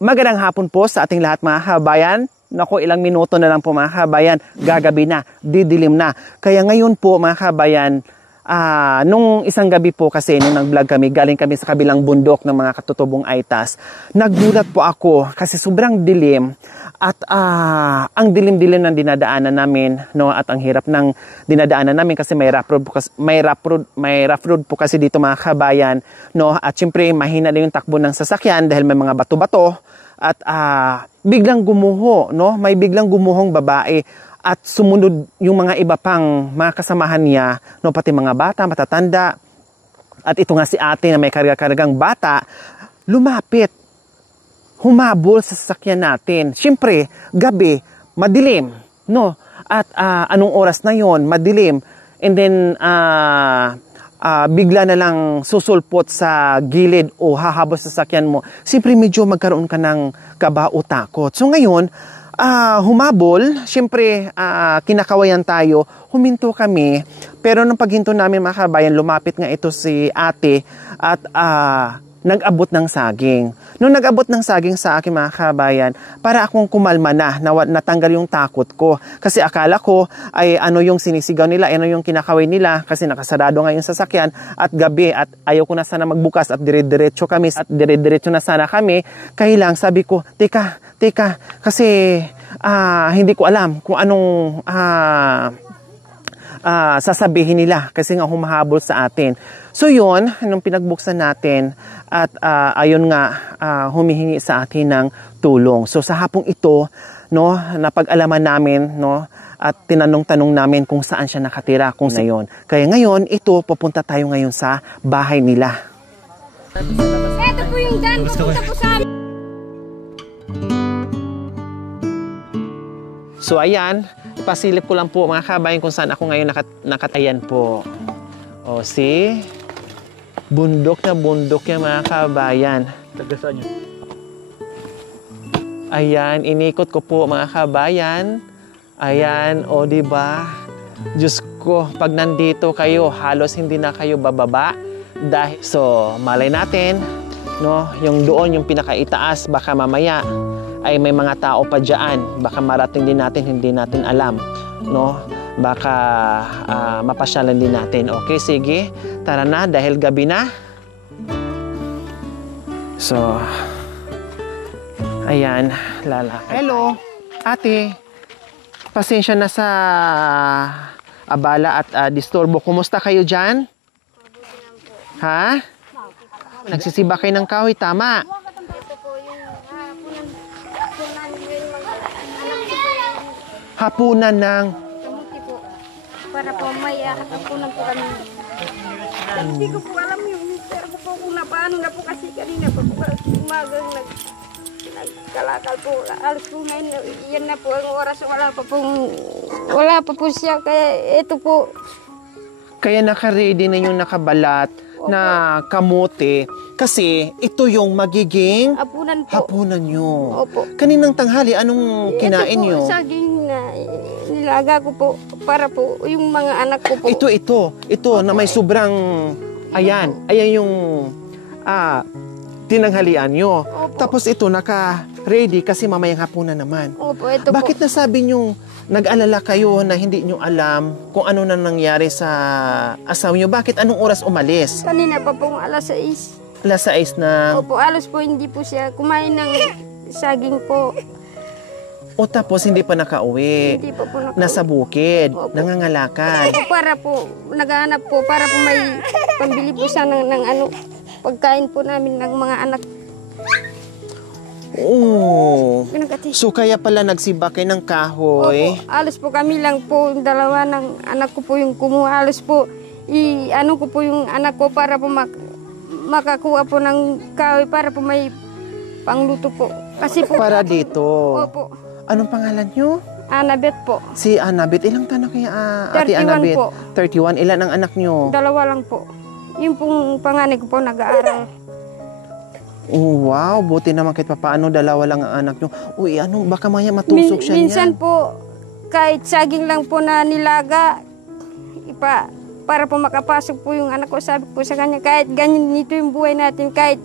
Magandang hapon po sa ating lahat mga kabayan. Naku, ilang minuto na lang po mga kabayan, gagabi na, didilim na. Kaya ngayon po mga kabayan, nung isang gabi po kasi nung nag-vlog kami, galing kami sa kabilang bundok ng mga katutubong Aitas, nagmulat po ako kasi sobrang dilim at ang dilim-dilim ng dinadaanan namin, no, at ang hirap ng dinadaanan namin kasi may rough road po kasi dito mga kabayan, no, at syempre mahina din yung takbo ng sasakyan dahil may mga bato-bato at biglang gumuho, no, may biglang gumuhong babae. At sumunod yung mga iba pang mga kasamahan niya, no, pati mga bata, matatanda. At ito nga si ate na may karga-kargang bata, lumapit, humabol sa sasakyan natin. Siyempre, gabi, madilim, no? At anong oras na yon? Madilim. And then, bigla na lang susulpot sa gilid o hahabol sa sasakyan mo. Siyempre, medyo magkaroon ka ng kaba o takot. So ngayon, humabol, syempre kinakawayan tayo, huminto kami, pero nung paghinto namin mga kabayan, lumapit nga ito si ate at nag-abot ng saging. Nung nag-abot ng saging sa akin mga kabayan, para akong kumalma na, natanggal yung takot ko. Kasi akala ko ay ano yung sinisigaw nila, ano yung kinakaway nila, kasi nakasarado nga yung sasakyan at gabi at ayaw ko na sana magbukas at dire-diretso kami at dire-diretso na sana kami. Kaya lang sabi ko, teka, kasi hindi ko alam kung anong sasabihin nila kasi nga humahabol sa atin. So yun, nung pinagbuksan natin at ayun nga humihingi sa atin ng tulong. So sa hapong ito, no, napag-alaman namin, no, at tinanong-tanong namin kung saan siya nakatira kung sa yon. Kaya ngayon, ito pupunta tayo ngayon sa bahay nila. Ito po yung daan, pupunta po sa... So ayan, pasilip ko lang po mga kabayan kung saan ako ngayon nakatayan po. O si bundok na bundok yan mga kabayan. Tagasaan nyo. Ayan, inikot ko po mga kabayan. Ayan, o diba? Diyos ko, pag nandito kayo, halos hindi na kayo bababa. Dahil, so, malay natin, no, yung doon, yung pinakaitaas, baka mamaya ay may mga tao pa dyan. Baka marating din natin, hindi natin alam. No? Baka mapasyalan din natin. Okay, sige. Tara na, dahil gabi na. So, ayan, lalakad. Hello, ate. Pasensya na sa abala at disturbo. Kumusta kayo dyan? Ha? Nagsisiba kayo ng kahoy, tama? Hapunan ng... Kamuti po. Para po may hapunan po kami. Hindi ko po alam yung mister ko po kung paano na po kasi kanina po umagang nagkalakal po. Alas po ngayon, yan na po ang oras. Wala pa po siya. Kaya ito po. Kaya naka-ready na yung nakabalat na kamote. Kasi ito yung magiging Hapunan po. hapunan nyo. Opo. Kaninang tanghali, anong kinain ito po, nyo? saging na nilaga ko po para po yung mga anak ko po. Ito na may sobrang, ayan yung tinanghalian nyo. Opo. Tapos ito naka-ready kasi mamayang hapunan naman. Opo, ito Bakit po. nasabi nyo, nag-alala kayo na hindi nyo alam kung ano na nangyari sa asawa nyo? Bakit anong oras umalis? Kanina pa pong alas 6. Alas 6 na... Opo, alas po hindi po siya kumain ng saging po. O tapos hindi pa nakauwi. Hindi pa po nakauwi. Nasa bukid, Opo. nangangalakal. Para po, naghahanap po, para po may pambili po siya ng ano, pagkain po namin ng mga anak. Oo. Pinagati. So kaya pala nagsiba kayo ng kahoy. Opo, alas po kami lang po, dalawa ng anak ko po yung kumuha. Alas po, ano ko po yung anak ko para po makakuha po ng kahoy para po may pangluto po. Kasi po, Para dito. opo, Anong pangalan nyo? Annabeth po. Si Annabeth. Ilang taon na kaya ate 31 Annabeth? po. 31. Ilan ang anak nyo? Dalawa lang po. Yung pong panganay ko po nag-aaral. Oh, wow. Buti naman kahit papaano dalawa lang ang anak nyo. Uy, ano, baka maya matusok siya Minsan niyan. po, kahit saging lang po na nilaga, para po makapasok po yung anak ko, sabi po sa kanya, kahit ganyan nito yung buhay natin, kahit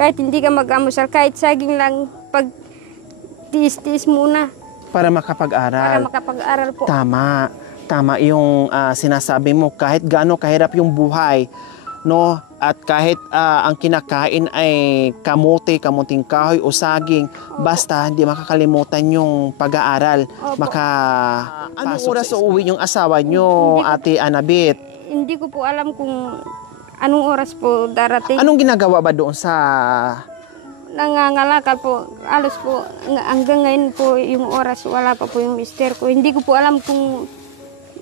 Kahit hindi ka mag-amusal, kahit saging lang, pag tiis-tiis muna Para para makapag-aral. makapag-aral po. Tama. Tama yung sinasabi mo. Kahit gaano kahirap yung buhay, no? At kahit ang kinakain ay kamuting kahoy o saging, basta hindi makakalimutan yung pag-aaral. Opo. Anong oras uuwi yung asawa nyo, Ate Anabit? Hindi ko po alam kung anong oras po darating. Anong ginagawa ba doon sa... Nangangalakal po, alos po, hanggang ngayon po yung oras, wala pa po yung mister ko. Hindi ko po alam kung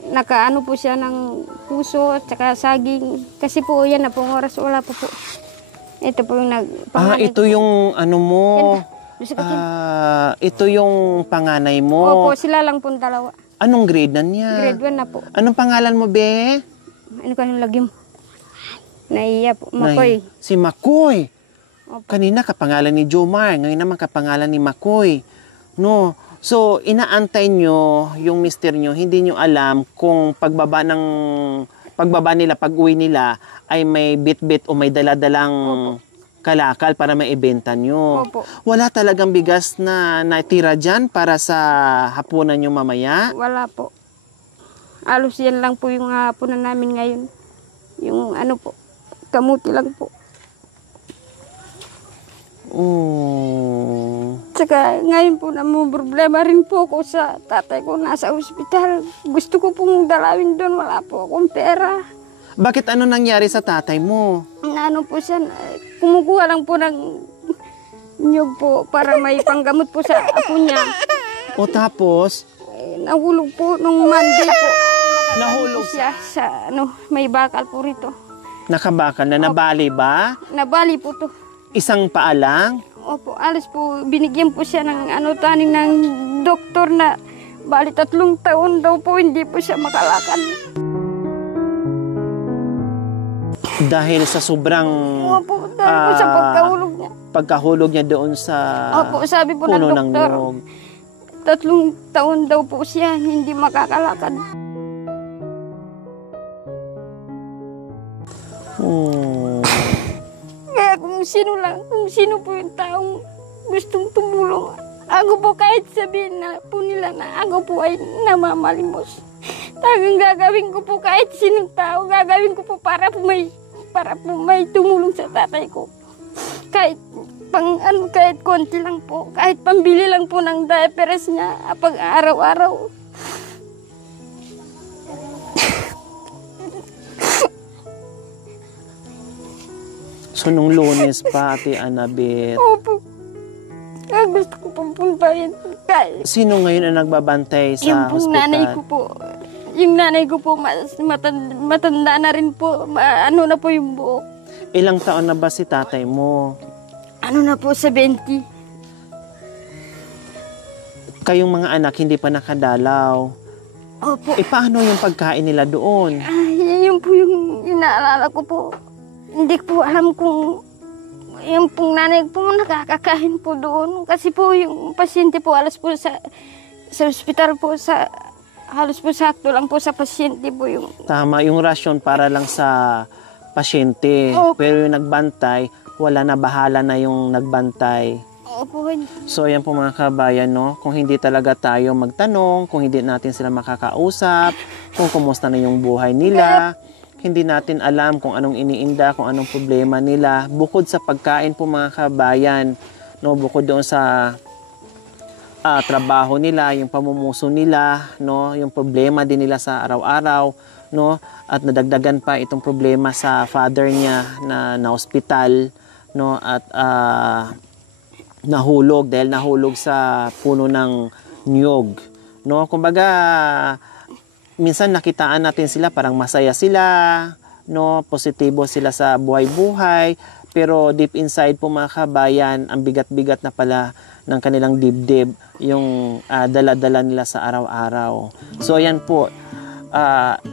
nakaano po siya ng puso at saka saging. Kasi po yan na po ang oras, wala pa po. Ito po yung ito yung ano mo. Ito yung panganay mo. Opo, sila lang po dalawa. Anong grade na niya? Grade 1 na po. Anong pangalan mo, be? Ano ka nung lagi mo? Naiya po, Makoy. Si Makoy. Opo. Kanina kapangalan ni Jomar, ngayon naman kapangalan ni Makoy. No. So, inaantay nyo yung mister nyo, hindi nyo alam kung pagbaba nila, pag-uwi nila, ay may bit-bit o may daladalang kalakal para maibenta nyo. Opo. Wala talagang bigas na natira dyan para sa hapunan nyo mamaya? Wala po. Alos yan lang po yung hapunan namin ngayon. Yung ano po, kamuti lang po. Tsaka ngayon po problema rin po ako sa tatay ko nasa ospital. Gusto ko pong dalawin doon, wala po akong pera. Bakit ano nangyari sa tatay mo? Ano po siya, kumukuha lang po ng nyug po para may panggamot po sa apo niya. O tapos? Nahulog po nung Monday po. Nahulog siya sa may bakal po rito. Nakabakal na, nabali ba? Nabali po to. Isang paa lang? Opo, alas po, binigyan po siya ng taning ng doktor na bali 3 taon daw po, hindi po siya makalakad. Dahil sa sobrang Opo, dahil po sa pagkahulog niya. Pagkahulog niya doon sa Opo, sabi po ng puno ng doktor, nyog. 3 taon daw po siya, hindi makakalakad. Kaya kung sino po yung taong gustong tumulong, ako po kahit sabihin na po nila na ako po ay namamalimos. Talagang gagawin ko po kahit sinong tao, gagawin ko po para po may tumulong sa tatay ko. Kahit kahit konti lang po, kahit pambili lang po ng diapers niya pag araw-araw. So, nung Lunes pa, Ate Anabit. Opo. Gusto ko pong puntahin. Sino ngayon ang nagbabantay sa Yung hospital? nanay ko po. Yung nanay ko po, matanda na rin po. Ano na po yung buhok. Ilang taon na ba si tatay mo? Ano na po, 70. Kayong mga anak hindi pa nakadalaw. Opo. Paano yung pagkain nila doon? Yun po yung inaalala ko po. Hindi ko alam kung yung pong nanay po nakakakain po doon. Kasi po yung pasyente po alas po sa ospital po halos po sakto lang po sa pasyente po yung... Tama, yung rasyon para lang sa pasyente. Opo. Pero yung nagbantay, wala na, bahala na yung nagbantay. Opo. So ayan po mga kabayan, no? Kung hindi talaga tayo magtanong, kung hindi natin sila makakausap, kung kumusta na yung buhay nila, hindi natin alam kung anong iniinda, kung anong problema nila. Bukod sa pagkain po mga kabayan, no? Bukod doon sa trabaho nila, yung pamumuso nila, no? Yung problema din nila sa araw-araw, no? At nadagdagan pa itong problema sa father niya na hospital, no? At nahulog dahil nahulog sa puno ng niyog, no? Kumbaga minsan nakitaan natin sila parang masaya sila, no? Positibo sila sa buhay-buhay, pero deep inside po mga kabayan, ang bigat-bigat na pala ng kanilang dibdib, yung dala-dala nila sa araw-araw. So ayan po,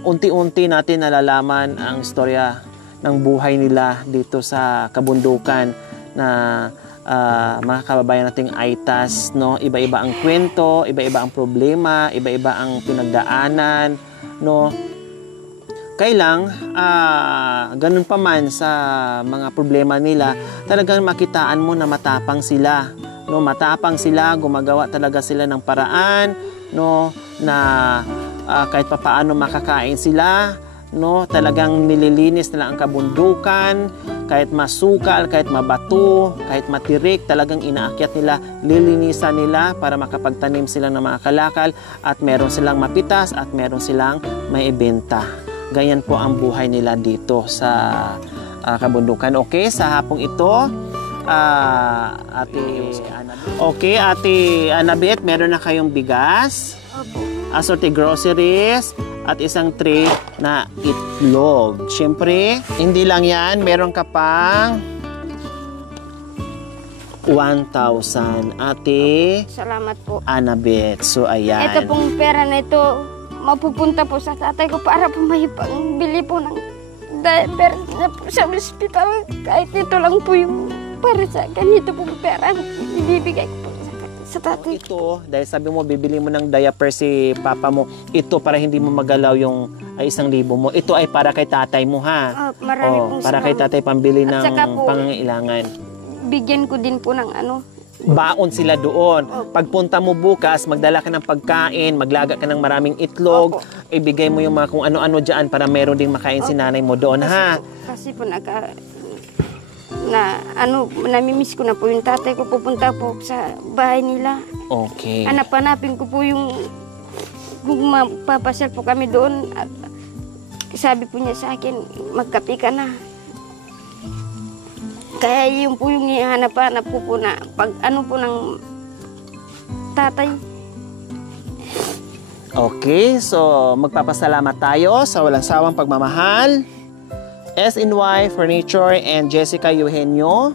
unti-unti natin nalalaman ang istorya ng buhay nila dito sa kabundukan na mga kababayan nating Aitas, no? Iba-iba ang kwento, iba-iba ang problema, iba-iba ang pinagdaanan, no? Kailang, ganun pa man sa mga problema nila, talagang makitaan mo na matapang sila. No, matapang sila, gumagawa talaga sila ng paraan, no, na kahit papaano makakain sila, no, talagang nililinis nila ang kabundukan, kahit masukal, kahit mabato, kahit matirik, talagang inaakyat nila, lilinisan nila para makapagtanim sila ng mga kalakal at meron silang mapitas at meron silang maibenta. Ganyan po ang buhay nila dito sa kabundukan. Okay, sa hapong ito, Ate Annabeth, meron na kayong bigas, assorted groceries, at isang tray na itlog. Siyempre, hindi lang yan, meron ka pang 1,000. Ate Salamat po. Annabeth. So, ayan. Ito pong pera na ito, mapupunta po sa tatay ko para po may pangbili po ng diaper na po sa hospital. Kahit ito lang po yung para sa ganito pong pera, ibibigay ko po sa tatay. Ito, dahil sabi mo, bibili mo ng diaper si papa mo, ito para hindi mo magalaw yung 1,000 mo. Ito ay para kay tatay mo, ha? Marami pong para kay tatay pambili ng po, pangangailangan. Bigyan ko din po ng baon sila doon. Pagpunta mo bukas, magdala ka ng pagkain, maglaga ka ng maraming itlog, ibigay mo yung mga kung ano-ano dyan para meron ding makain si nanay mo doon, ha? Kasi po namimiss ko na po yung tatay ko, pupunta po sa bahay nila. Okay. Hanap-hanapin ko po yung kung mapapasyal po kami doon at sabi po niya sa akin, magkape ka na. Kaya yun po yung ihanap-hanap ko po na pag po ng tatay. Okay, so magpapasalamat tayo sa walang sawang pagmamahal. SNY Furniture and Jessica Eugenio,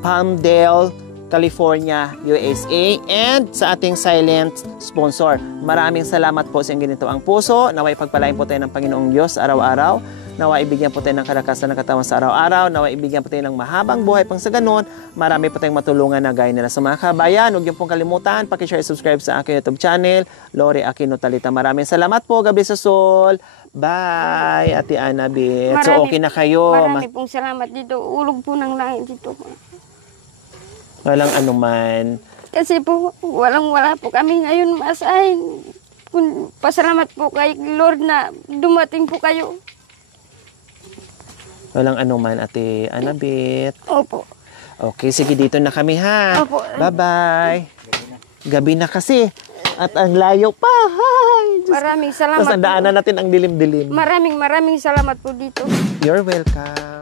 Palmdale, California, USA, and sa ating silent sponsor. Maraming salamat po sa ganito ang puso. Naway pagpalain po tayo ng Panginoong Diyos araw-araw. Naway ibigyan po tayo ng kalakasan ng katawan sa araw-araw. Naway ibigyan po tayo ng mahabang buhay pang sa ganun. Marami po tayong matulungan na gaya nila sa mga kabayan. Huwag niyo pong kalimutan, pakishare, subscribe sa aking YouTube channel, Lori Aquino Talita. Maraming salamat po, Gabi sa Sol. Bye, Ate Annabeth. So okay na kayo. Marami pong salamat dito. Ulog po ng langit dito. Walang anuman. Kasi po, walang-wala po kami ngayon masahin. Pasalamat po kay Lord na dumating po kayo. Walang anuman, Ate Annabeth. Opo. Okay, sige, dito na kami, ha? Opo. Bye-bye. Gabi na kasi. At ang layo pa. Hi. Maraming salamat. Tapos ang daanan natin ang dilim-dilim. Maraming salamat po dito. You're welcome.